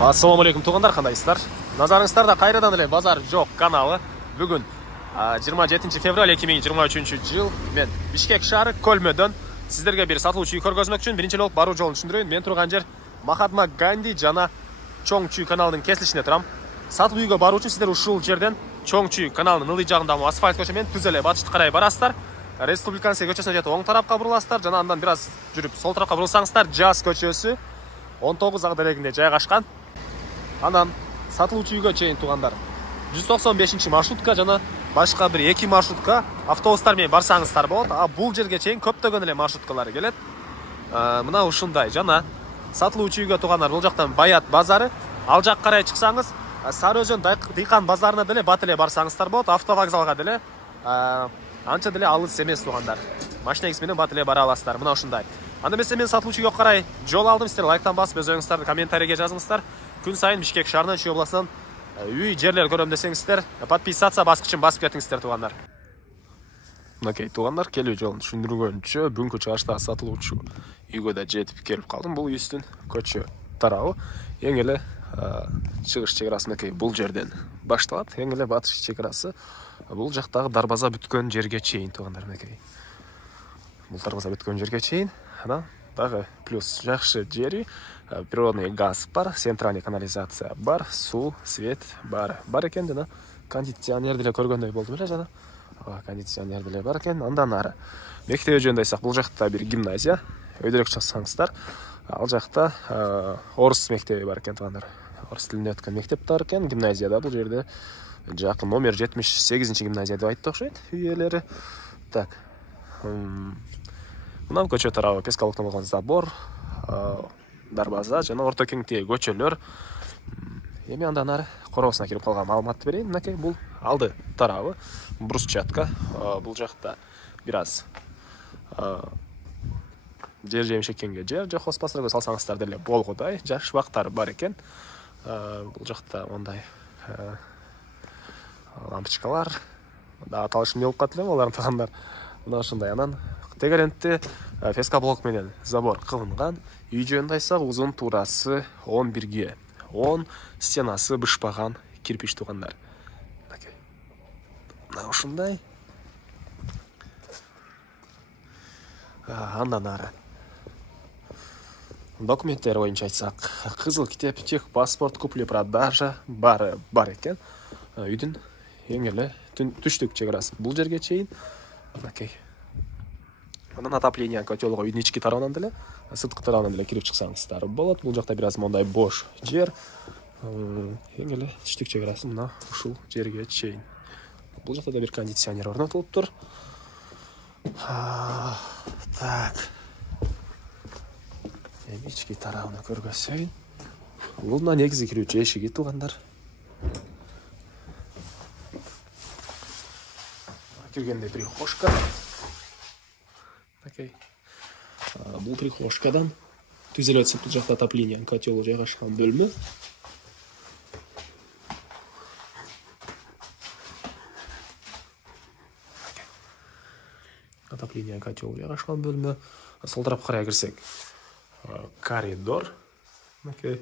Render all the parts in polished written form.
Ассаламу алейкум туғандар, қандайсыздар? Назарыңыздарда қайрадан эле базар жоқ каналы. Бүгін 27 февраль 2023 жыл мен Бишкек шаары Көлмөдөн сіздерге бір сатылуучу үй көргөзмөк үчүн биринчи эле баруу жолун түшүндүрөйүн. Мен турган жер Махатма Ганди жана Чоң Чүй каналынын кесилишинде турам. Сатылуу үйгө баруу үчүн сиздер ушул жерден Чоң Чүй каналынын ылдый жагындагы асфальт көчө менен түз эле батышты карай барасыздар. Республиканский көчөсүнө жетип оң тарапка буруласыздар жана андан бир аз жүрүп сол тарапка бурулсаңыздар Жаз көчөсү 19 ак дарегинде жайгашкан. Анан сатылуучу үйгө чейин тугандар 195 маршрутка жана башка бир 2 маршрутка автобустар менен барсаңыздар болот. Бул жерге чейин көптөгөн эле маршруткалар келет. Мына ушундай жана сатылуучу үйгө тугандар бул жактан Баят базары, ал жак карай чыксаңыз Сары Өзөн дыйкан базарына деле бат эле барсаңыздар болот. Автовокзалга деле анча деле алыс эмес тугандар. Машинеңиз менен бат эле бара аласыздар. Мына ушундай. Анда эмесе мен сатылуучу үйгө карай жол алдым. Сиздер лайктан басып өз оюңуздарды комментарийге жазыңыздар. Күн сайын Бишкек шаарынан Чүй областынан үй жерлер көрөм десеңиздер, подписаться баскычын басып кетиңиздер тугандар. Мынакей тугандар, келүү жолун түшүндүргөнчө бүгүнкү чыгыштагы сатылуучу үйгө да жетип келип калдым. Бул үйүстүн көчө тарабы. Эң эле чыгыш чек арасы мынакей бул жерден башталат. Эң эле батыш чек арасы бул жактагы дарбаза бүткөн жерге чейин тугандар мынакей. Бул дарбаза бүткөн жерге чейин. Анан дагы плюс жакшы жери, природный газ бар, центральный канализация бар, суу, свет бар экен жана кондиционер деле көргөндөй болдум эле жана кондиционер деле бар экен. Андан ары мектеп жөнүндө айтсак, бул жакта бир гимназия, өйдөрөк чыксаңыздар, ал жакта орус мектеби бар экен тугандар. Орус тилинде өткөн мектеп бар экен, гимназияда бул жерде жакын номер 78 гимназия деп айтты окшойт үй ээлери. Так. Мына көчө тарабы пескалыктан болгон забор, дарбаза жана орто кеңдиктеги көчөлөр. Эми андан ары короосуна кирип калган маалыматты берейин. Мынакей бул алды тарабы брусчатка. Бул жакта бир аз жер жемиш эккенге жер жок, хоспасырга салсаңыздар деле болгудай жаш бактар бар экен. Бул жакта мондай лампочкалар да аталышым болуп калат эле алардын тугандар. Мына ушундай. Анан тегерентте пескоблок менен забор кылынган. Үй жөнүндө айтсак, узун туурасы 11 ге, 10 стенасы бышпаган кирпич тугандар. Мына ушундай. Андан ары документтер боюнча айтсак, кызыл китеп, техпаспорт, купли-продажа бар экен. Үйдүн эң эле түштүк чек арасы бул жерге чейин. Мынакей. Анан отопление котелго үйдүн ички тарабынан деле, сырткы тарабынан деле кирип чыксаңыздар болот. Бул жакта бир аз мондай бош жер. Эң эле түштүк чек арасы мына ушул жерге чейин. Бул жакта да бир кондиционер орнотулуптур. Так. Эми ички тарабын көргөзөйүн. Бул мына негизи кирүүчү эшиги тугандар. Киргенде прихожка. Окей. Бул прихожкадан түзөлүп атса, бул жакта отопление котелу жайгашкан бөлмө. Отопление котелу жайгашкан бөлмө. Сол тарапка карай кирсек, коридор. Окей.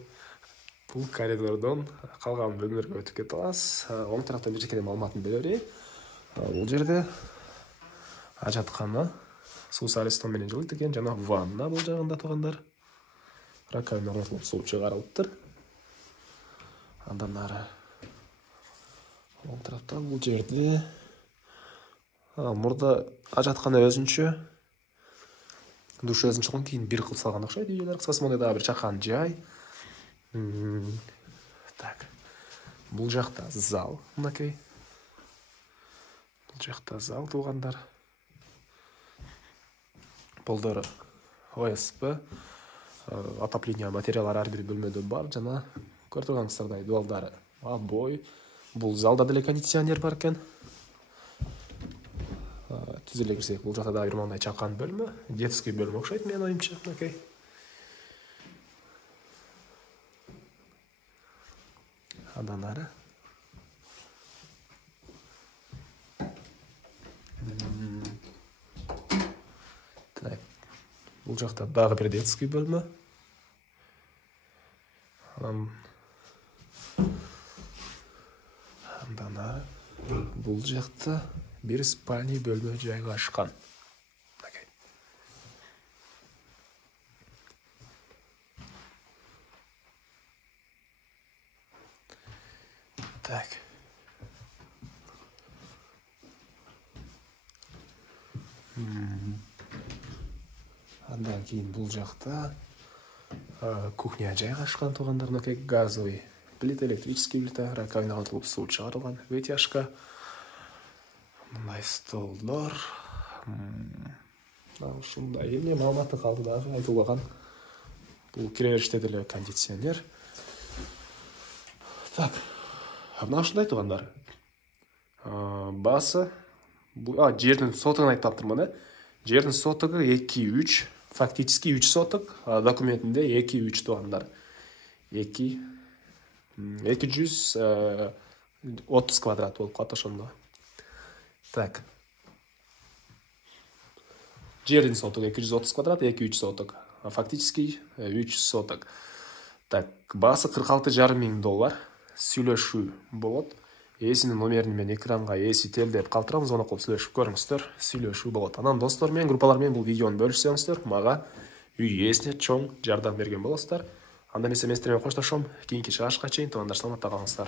Бул коридордон калган бөлмөлөргө өтүп кете аласыз. Оң тарапта бир жеке маалыматын бере берейин. Бул жерде ажаткана, суу салыстон менен жылыйт экен жана ванна бул жагында тугандар. Раковина орнотулуп, суу чыгарылыптыр. Андан ары оң тарапта бул жерде мурда ажаткана өзүнчө, душ өзүнчө, кийин бир кылып салган окшойт үйлөр. Кыскасы мондай дагы бир чакан жай. Так. Бул жакта зал, мынакей. Бул жакта зал тугандар. Болдору ОСП, отопление материалдары ар бир бөлмөдө бар жана көрүп турганыңыздардай дуалдары обой. Бул залда деле кондиционер бар экен. Түз эле кирсек, бул жакта дагы бир мындай чакан бөлмө, детский бөлмө окшойт менин оюмча. Окей. Андан ары бул жакта дагы бир детский бөлмө. Анан Андан ары бул жакта бир спальный бөлмө жайгашкан. Так. Андан кийин бул жакта кухня жайгашкан, туугандарыныкы газовый плита, электрический плита, раковина кылып суу чыгарылган, вытяжка. Мындай столдор. Ушундай эмне маалыматы калды дагы айтылбаган. Бул кире бериште деле кондиционер. Так. Мына ушундай туугандар. Басы жердин сотугун айтып таптырмын, э? Жердин сотугу 2-3, фактически 3 сотук, документинде 2-3 туугандар. 230 квадрат болуп калат ошондо. Так. Жердин сотугу 230 квадрат, 2-3 сотук. Фактически 3 сотук. Так, басы $46,500. Сүйлөшүү болот. Эсинин номерин мен экранга эси телдеп калтырам, звонок кылып сүйлөшүп көрүңүздөр. Сүйлөшүү болот. Анан достор менен, группалар менен бул видеону бөлүшсөңүздөр, мага үй ээсине чоң жардам берген болосуздар. Андан эсеместермен коштошом. Кийинки чыгышка чейин туугандар, саламатта калыңыздар.